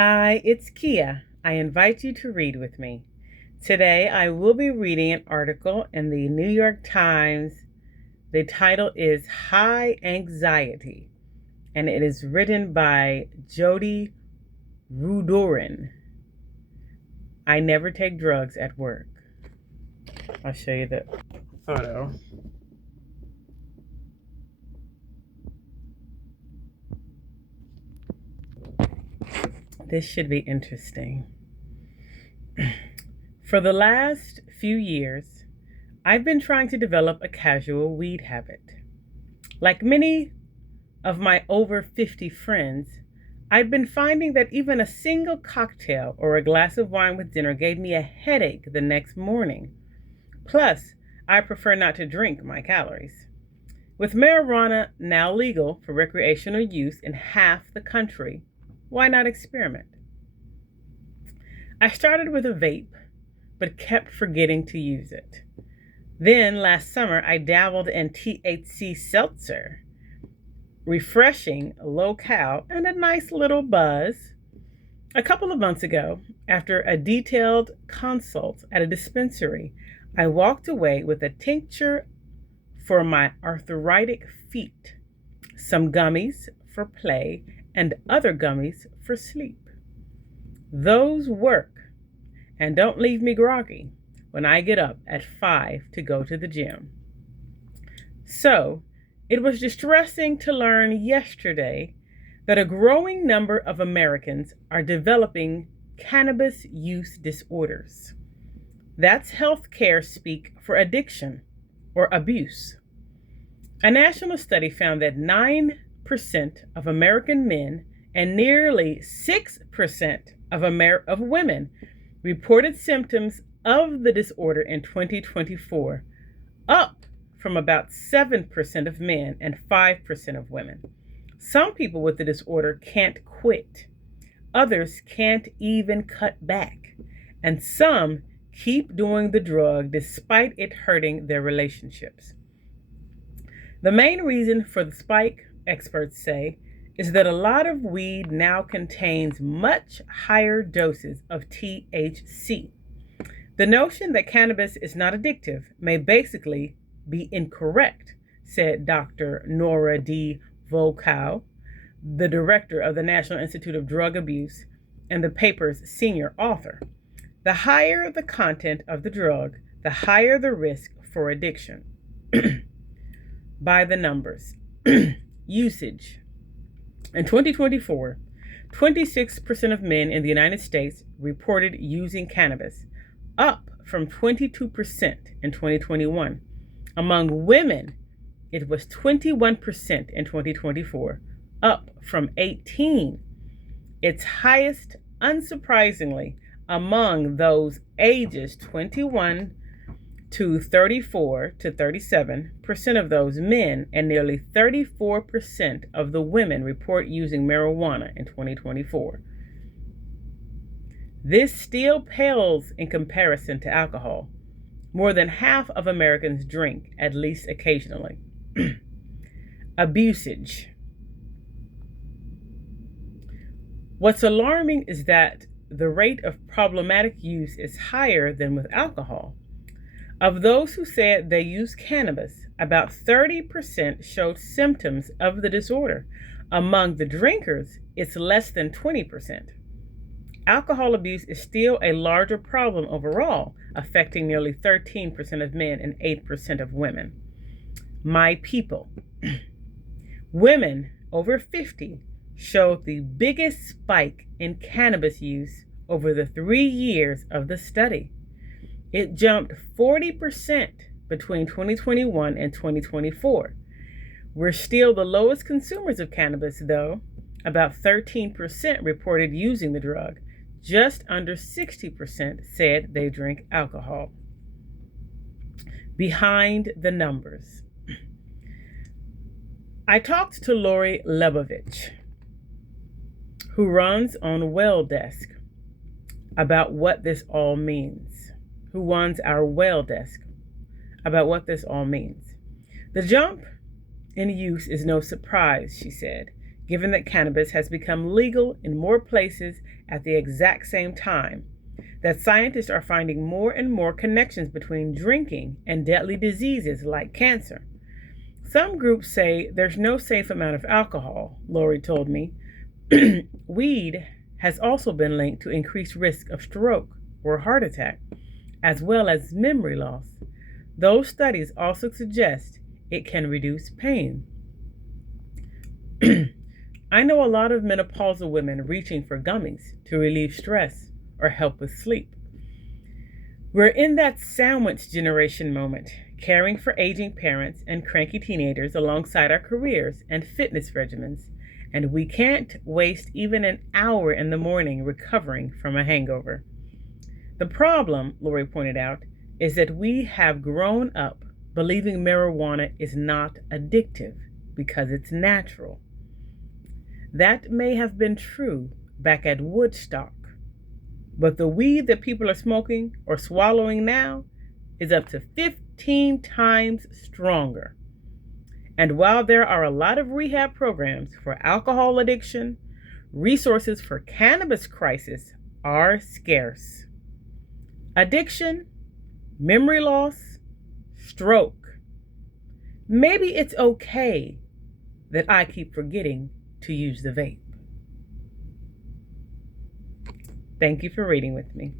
Hi, it's Kia. I invite you to read with me. Today I will be reading an article in the New York Times. The title is High Anxiety, and it is written by Jodi Rudoren. I never take drugs at work. I'll show you the photo. This should be interesting. For the last few years, I've been trying to develop a casual weed habit. Like many of my over 50 friends, I'd been finding that even a single cocktail or a glass of wine with dinner gave me a headache the next morning. Plus, I prefer not to drink my calories. With marijuana now legal for recreational use in half the country, why not experiment? I started with a vape, but kept forgetting to use it. Then last summer, I dabbled in THC seltzer, refreshing, low-cal, and a nice little buzz. A couple of months ago, after a detailed consult at a dispensary, I walked away with a tincture for my arthritic feet, some gummies for play, and other gummies for sleep. Those work and don't leave me groggy when I get up at 5 to go to the gym. So, it was distressing to learn yesterday that a growing number of Americans are developing cannabis use disorders. That's healthcare speak for addiction or abuse. A national study found that 9% of American men and nearly 6% of women reported symptoms of the disorder in 2024, up from about 7% of men and 5% of women. Some people with the disorder can't quit. Others can't even cut back. And some keep doing the drug despite it hurting their relationships. The main reason for the spike, experts say, is that a lot of weed now contains much higher doses of THC. The notion that cannabis is not addictive may basically be incorrect, said Dr. Nora D. Volkow, the director of the National Institute of Drug Abuse and the paper's senior author. The higher the content of the drug, the higher the risk for addiction. By the numbers. Usage. In 2024, 26% of men in the United States reported using cannabis, up from 22% in 2021. Among women, it was 21% in 2024, up from 18%. Its highest, unsurprisingly, among those ages 21 to 34 to 37% of those men, and nearly 34% of the women report using marijuana in 2024. This still pales in comparison to alcohol. More than half of Americans drink at least occasionally. Abusage. What's alarming is that the rate of problematic use is higher than with alcohol. Of those who said they use cannabis, about 30% showed symptoms of the disorder. Among the drinkers, it's less than 20%. Alcohol abuse is still a larger problem overall, affecting nearly 13% of men and 8% of women. My people. Women over 50 showed the biggest spike in cannabis use over the 3 years of the study. It jumped 40% between 2021 and 2024. We're still the lowest consumers of cannabis, though. About 13% reported using the drug. Just under 60% said they drink alcohol. Behind the numbers. I talked to Lori Lebovich, who runs on Well Desk, about what this all means. Who runs our Well Desk, about what this all means. The jump in use is no surprise, she said, given that cannabis has become legal in more places at the exact same time, that scientists are finding more and more connections between drinking and deadly diseases like cancer. Some groups say there's no safe amount of alcohol, Lori told me. Weed has also been linked to increased risk of stroke or heart attack, as well as memory loss. Those studies also suggest it can reduce pain. I know a lot of menopausal women reaching for gummies to relieve stress or help with sleep. We're in that sandwich generation moment, caring for aging parents and cranky teenagers alongside our careers and fitness regimens, and we can't waste even an hour in the morning recovering from a hangover. The problem, Lori pointed out, is that we have grown up believing marijuana is not addictive because it's natural. That may have been true back at Woodstock, but the weed that people are smoking or swallowing now is up to 15 times stronger. And while there are a lot of rehab programs for alcohol addiction, resources for cannabis crisis are scarce. Addiction, memory loss, stroke. Maybe it's okay that I keep forgetting to use the vape. Thank you for reading with me.